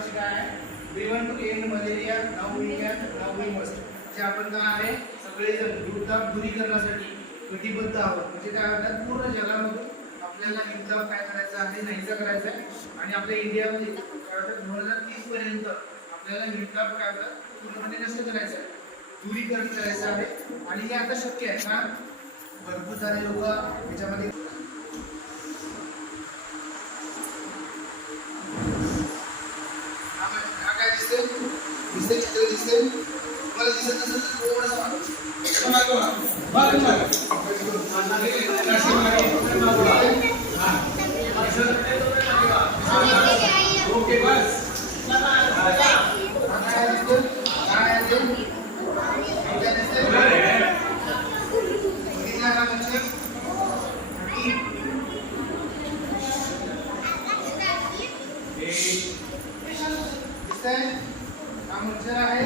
वर्षी काय आहे prevent to end malaria now we can now we must जे आपण काय आहे सगळेजण हिवताप दूरीकरणासाठी कटिबद्ध आहोत. म्हणजे काय म्हणतात पूर्ण जगामध्ये आपल्याला हिवताप काय करायचं आहे नाहीसा करायचा आहे आणि आपल्या इंडियामध्ये 2030 पर्यंत आपल्याला हिवताप काय पूर्णपणे नष्ट करायचं आहे, दूरीकरण करायचं आहे. आणि हे आता शक्य आहे का भरपूर सारे लोक याच्यामध्ये काय दिसते दिसते चित्र दिसते तुम्हाला दिसत नसेल तर ओके बस मच्छर आहे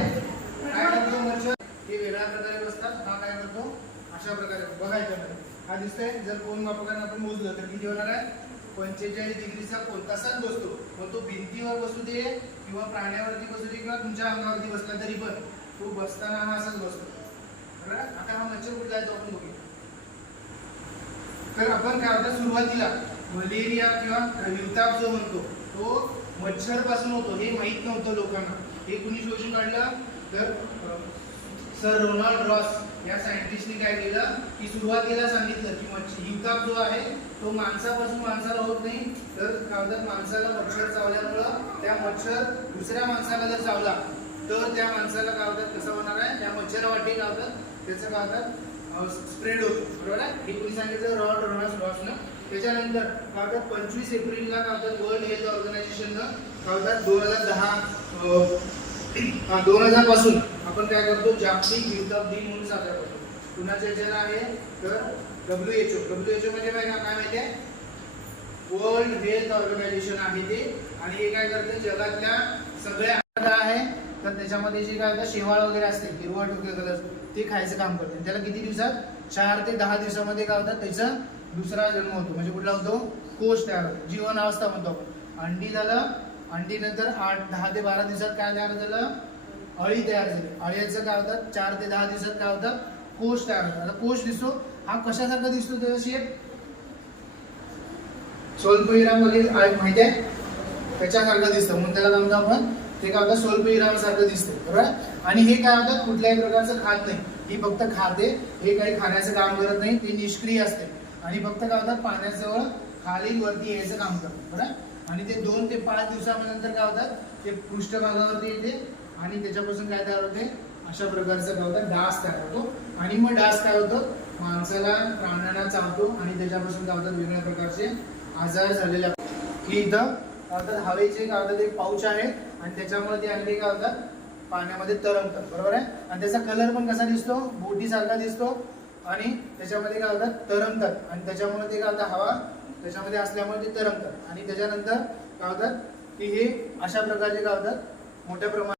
काय करतो मच्छर हे वेगळ्या प्रकारे बसतात. हा काय करतो अशा प्रकारे बघायचं हा दिसतंय. जर कोण वापरताना आपण मोजलं तर किती होणार आहे 45 डिग्रीचा कोण तसाच बसतो. मग तो भिंतीवर बसू दे किंवा प्राण्यावरती बसू दे किंवा तुमच्या अंगावरती बसला तरी पण तो बसताना हा असाच बसतो. बरोबर. आता हा मच्छर कुठे जायचो आपण बघूया. तर आपण काय होतं सुरुवातीला मलेरिया किंवा हिवताप जो म्हणतो तो मच्छर पासून होतो हे माहित नव्हतं लोकांना. हे कुणी शोधून काढलं तर सर रोनाल्ड रॉस या सायंटिस्टने काय केलं की सुरुवातीला सांगितलं की हिवताप जो आहे तो माणसापासून माणसाला होत नाही तर काय होतं माणसाला मच्छर चावल्यामुळं त्या मच्छर दुसऱ्या माणसाला जर चावला तर त्या माणसाला काय होतं कसं होणार आहे त्या मच्छर वाटे काय होतं त्याचं काय होतं स्प्रेड होतो. बरोबर आहे. हे कुणी सांगितलं रोनाल्ड रॉसनं. त्याच्यानंतर काय होतं 25 एप्रिलला काय होतं वर्ल्ड हेल्थ ऑर्गनायझेशननं काय होतं 2010 पासून आपण काय करतो जागतिक हिवताप दिन म्हणून साजरा करतो. कुणाच्या ह्याच्यानं आहे तर WHO म्हणजे काय माहिती आहे वर्ल्ड हेल्थ ऑर्गनायझेशन आहे ते. आणि हे काय करते जगातल्या सगळ्या आहे तर त्याच्यामध्ये जे काय होतं शेवाळ वगैरे असते हिरवा टोके कलर ते खायचं काम करते. त्याला किती दिवसात 4 ते 10 दिवसामध्ये काय होतं त्याचा दुसरा जन्म होतो. म्हणजे कुठला होतो कोश तयार होतो. जीवन अवस्था म्हणतो आपण. अंडी झालं अंडी नंतर 10 ते 12 दिवसात काय तयार झालं अळी तयार झाली. अळीचं काय होतं 4 ते 10 दिवसात काय होतं कोश तयार होतात. आता कोश दिसतो हा कशासारखा दिसतो त्याचा शेप स्वल्पविराम वगैरे माहिती आहे त्याच्यासारखं दिसतं म्हणून त्याला काय म्हणतो आपण ते काय होतं स्वल्पविराम सारखं दिसतं. बरोबर. आणि हे काय होतं कुठल्याही प्रकारचं खात नाही. ही फक्त खाते. हे काही खाण्याचं काम करत नाही. ते निष्क्रिय असते आणि फक्त काय होतात पाण्याजवळ खाली वरती यायचं काम करतात. बरोबर. आणि ते 2 ते 5 दिवसानंतर काय होतात ते पृष्ठभागावरती येते आणि त्याच्यापासून काय तयार होते अशा प्रकारचं काय होतं डास तयार होतो. आणि मग डास काय होतो माणसाला प्राण्यांना चावतो आणि त्याच्यापासून काय होतात वेगवेगळ्या प्रकारचे आजार झालेले हे इथं काय होतात हवेचे काय होतात एक पाऊच आहे आणि त्याच्यामुळे ते अंडे काय होतात पाण्यामध्ये तरंगतात. बरोबर आहे. आणि त्याचा कलर पण कसा दिसतो बोटी सारखा दिसतो आणि त्याच्यामध्ये काय होतात तरंगतात आणि त्याच्यामुळे ते काय होतं हवा त्याच्यामध्ये असल्यामुळे ते तरंगतात. आणि त्याच्यानंतर काय होतात की हे अशा प्रकारचे काय होतात मोठ्या प्रमाणात